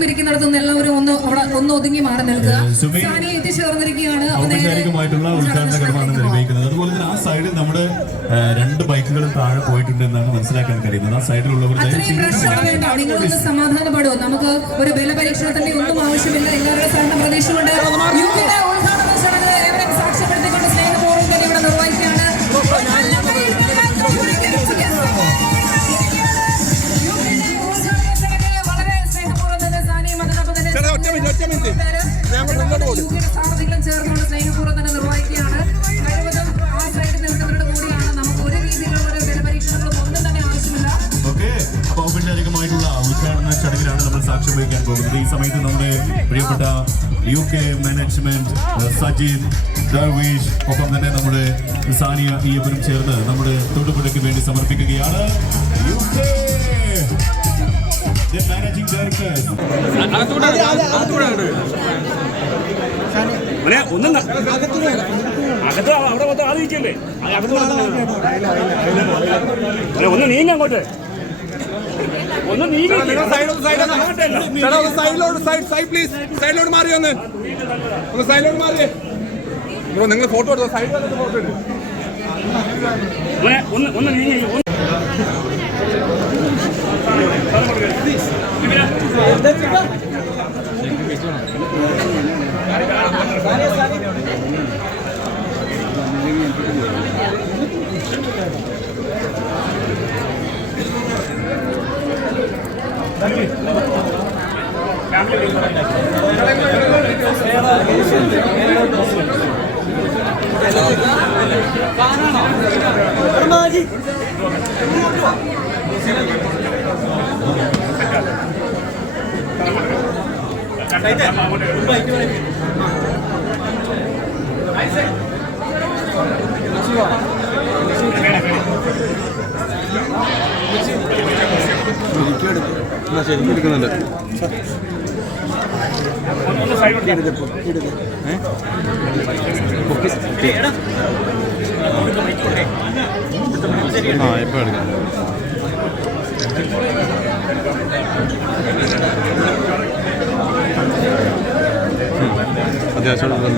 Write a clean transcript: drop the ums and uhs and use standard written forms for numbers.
Maximum ഇരിക്കുന്നിടത്തുനിന്ന് എല്ലാവരും ഒന്ന് ഒതുങ്ങി മാറി നിൽക്കുക. സാനി എത്തിച്ചേർന്നിരിക്കുകയാണ്. ഔപചാരികമായിട്ടുള്ള ഉദ്ഘാടന കർമ്മമാണ് നിർവഹിക്കുന്നത്. അതുപോലെ തന്നെ ആ സൈഡിൽ നമ്മുടെ 2 ബൈക്കുകളും താഴെ പോയിട്ടുണ്ട് എന്നാണ് മനസ്സിലാക്കാൻ കഴിയുന്നത്. ആ സൈഡിലുള്ളവർ നിങ്ങളൊന്ന് സമാധാനപ്പെടുമോ? നമുക്ക് ഒരു ബലപരീക്ഷണത്തിന്റെ ഒന്നും ആവശ്യമില്ല. എല്ലാവരുടെ സഹകരണ പ്രതീക്ഷയുണ്ട്. ഉദ്ഘാടന ചടങ്ങ് ഏവരും സാക്ഷ്യപ്പെടുത്തിക്കൊണ്ട് സ്നേഹപൂർവ്വം തന്നെ ഇവിടെ നിർവഹിക്കുകയാണ്. ചേർന്നുള്ള സ്നേഹപൂർവ്വം തന്നെ നിർവഹിക്കുകയാണ്. കഴിവതും ആ സൈഡിൽ നിൽക്കുന്നവരുടെ കൂടിയാണ്. നമുക്ക് ഒരു രീതിയിലുള്ള ഒരു ബലപരീക്ഷണങ്ങളും ഒന്നും തന്നെ ആവശ്യമില്ല. അപ്പൊ ഔപചാരികമായിട്ടുള്ള ഉദ്ഘാടന ചടങ്ങിലാണ് നമ്മൾ സാക്ഷ്യം വഹിക്കാൻ പോകുന്നത്. ഈ സമയത്ത് നമ്മുടെ പ്രിയപ്പെട്ട UK മാനേജ്മെന്റ് സജിൻ ദർവീഷ് ഒപ്പം തന്നെ നമ്മുടെ സാനിയ ഈയപ്പനും ചേർന്ന് നമ്മുടെ തൊടുപുഴയ്ക്ക് വേണ്ടി സമർപ്പിക്കുകയാണ്. മാനേജിംഗ് ഡയറക്ടർ അവിടെ മൊത്തം ആലോചിക്കല്ലേ ഒന്ന് നീങ്ങ അങ്ങോട്ട് ഒന്ന് സൈഡിലോട്ട് മാറി ഒന്ന് സൈഡിലോട്ട് മാറിയേ ബ്രോ. നിങ്ങൾ ഫോട്ടോ എടുത്തോ. സൈഡിൽ ഫോട്ടോ എടുക്കും. ഒന്ന് നീങ്ങി ശരിക്കും എടുക്കുന്നുണ്ട്. ആ ഇപ്പൊ എടുക്കാം. അത്യാവശ്യം എല്ലാവരും